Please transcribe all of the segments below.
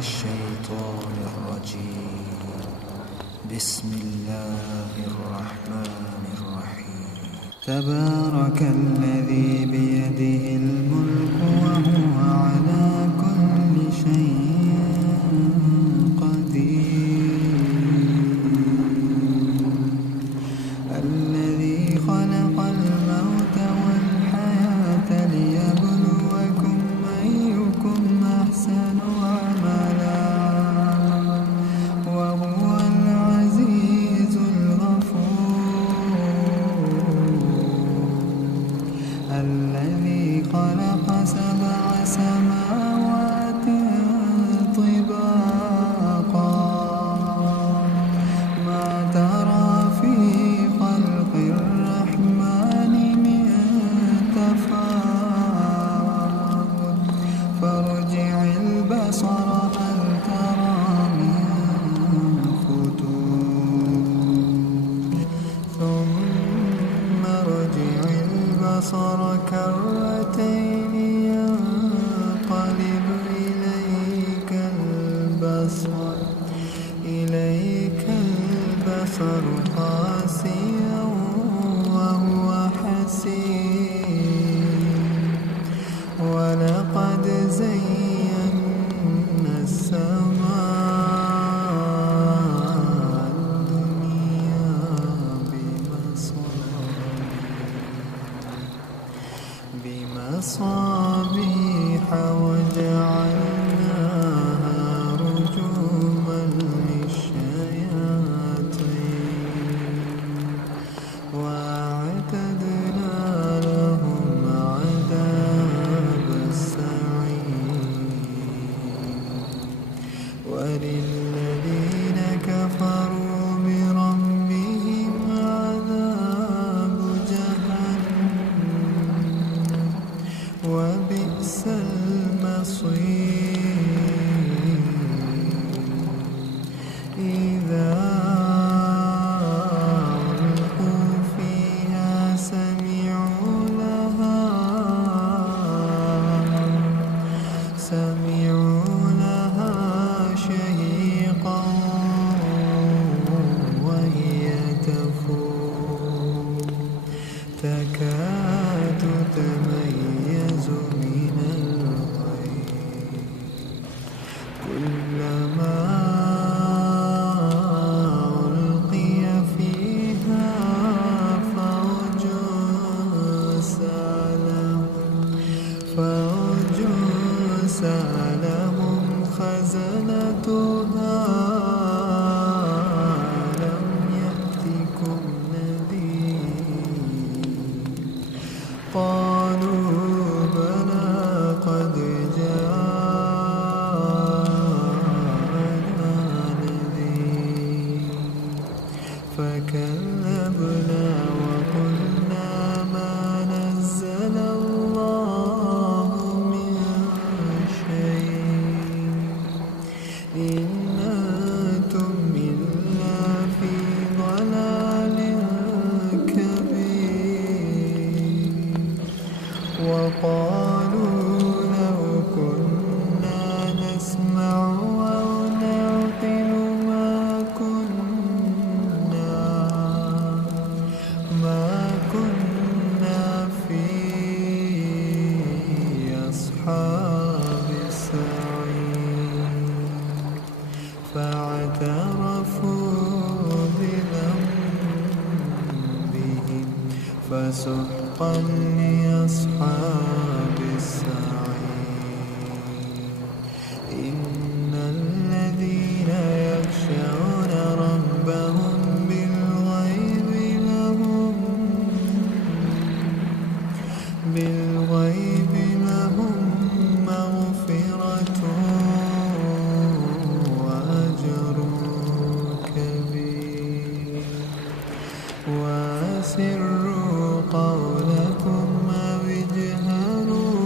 الشيطان الرجيم. بسم الله الرحمن الرحيم. تبارك الذي بيده الملك وهو على كل شيء قدير. الذي خلق الموت والحياة ليبلوكم أيكم أحسن عملا وهو العزيز الغفور. الذي خلق 7 سماوات طباقا ما ترى في خلق الرحمن من تفاوت فارجع البصر هل ترى من فتور ثم ارجع البصر كرتين ينقلب إليك البصر خاسئا وهو حسير. ولقد زينا السماء الدنيا بمصابيح وجعلناها رجوما للشياطين وأعتدنا لهم عذاب السعير. وللذين كفروا بربهم عذاب جهنم وبئس المصير. إذا ألقوا فيها سمعوا لها شهيقا وهي تفور تكاد تميز من الغيظ. كلما ألقي فيها فوج سألهم خزنتها ألم يأتكم نذير. قالوا بلى قد جاءنا نذير فكذبنا وقلنا ما نزل الله من شيء إن أنتم إلا في ضلال كبير. وقالوا لو كنا نسمع أو نعقل ما كنا في أصحاب السعير. فاعترفوا بذنبهم فسحقا لأصحاب السعير. إن الذين يخشون ربهم بالغيب لهم مغفرة وأجر كبير. وأسروا قولكم أو اجهروا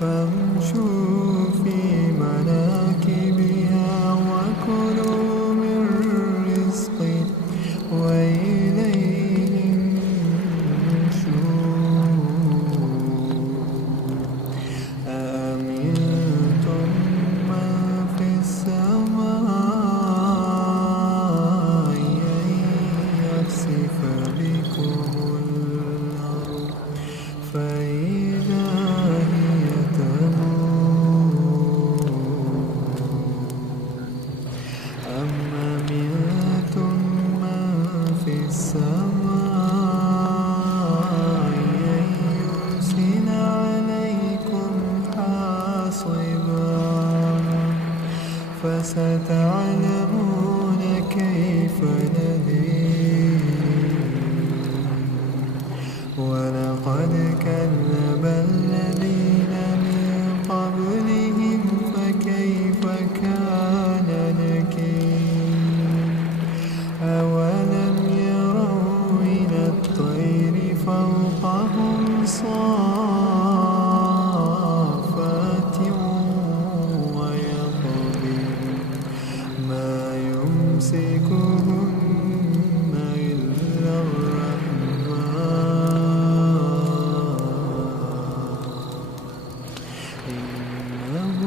فامشوا في مناكبها وكلوا من رزقه وإليه النشور أأمنتم من في السماء أن يخسف بكم الأرض فإذا هي تمور أم أمنتم من في السماء أن يرسل عليكم حاصبا فستعلمون كيف نذير ولقد كذب الذين من قبلهم فكيف كان نكير أولم يروا إلى الطير فوقهم صافات ويقبضن ما يمسكهن إلا الرحمن إنه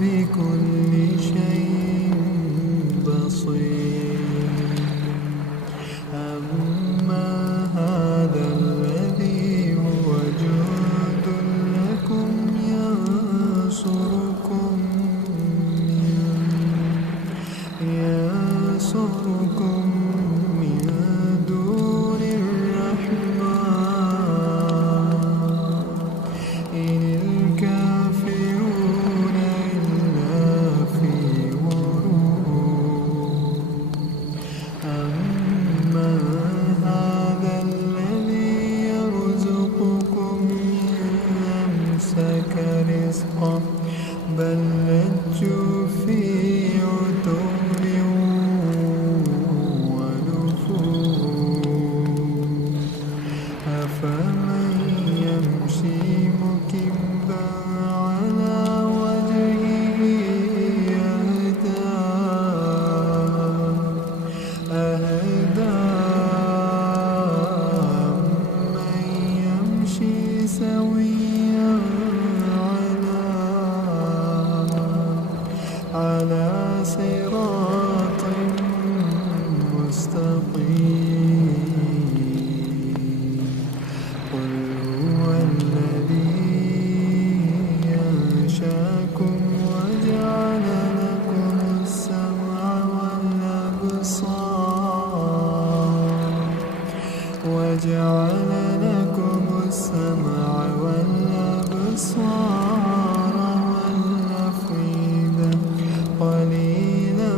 بكل شيء بصير أما هذا الذي هو جند لكم ينصركم من دون الرحمن إن الكافرون إلا في غرور أما هذا الذي يرزقكم إن أمسك رزقه بل لجوا في عتو ونفور أفمن يمشي مكبا على وجهه أهدى أمن يمشي سويا على صراط مستقيم قل هو الذي أنشأكم وجعل لكم السمع والأبصار والأفئدة قليلا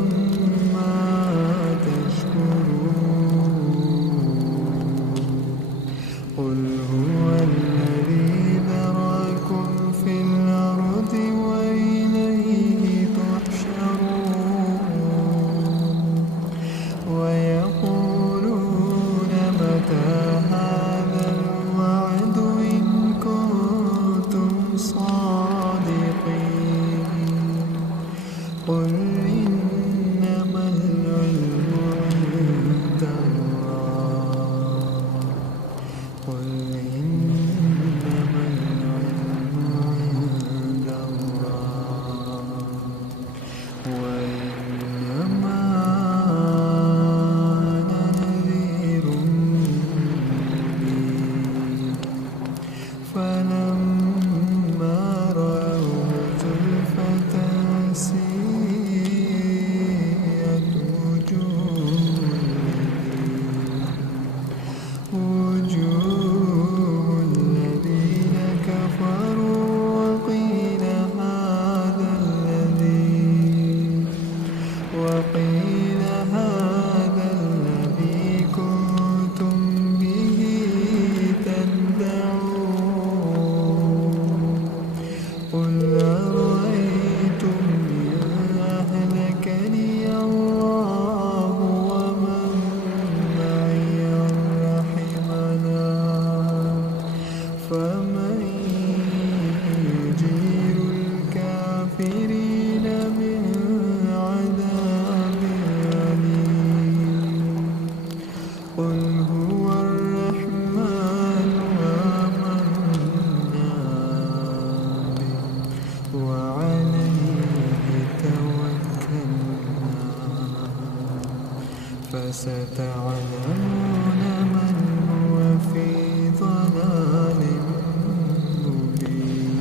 وعليه توكلنا فستعلمون من هو في ضلال مبين.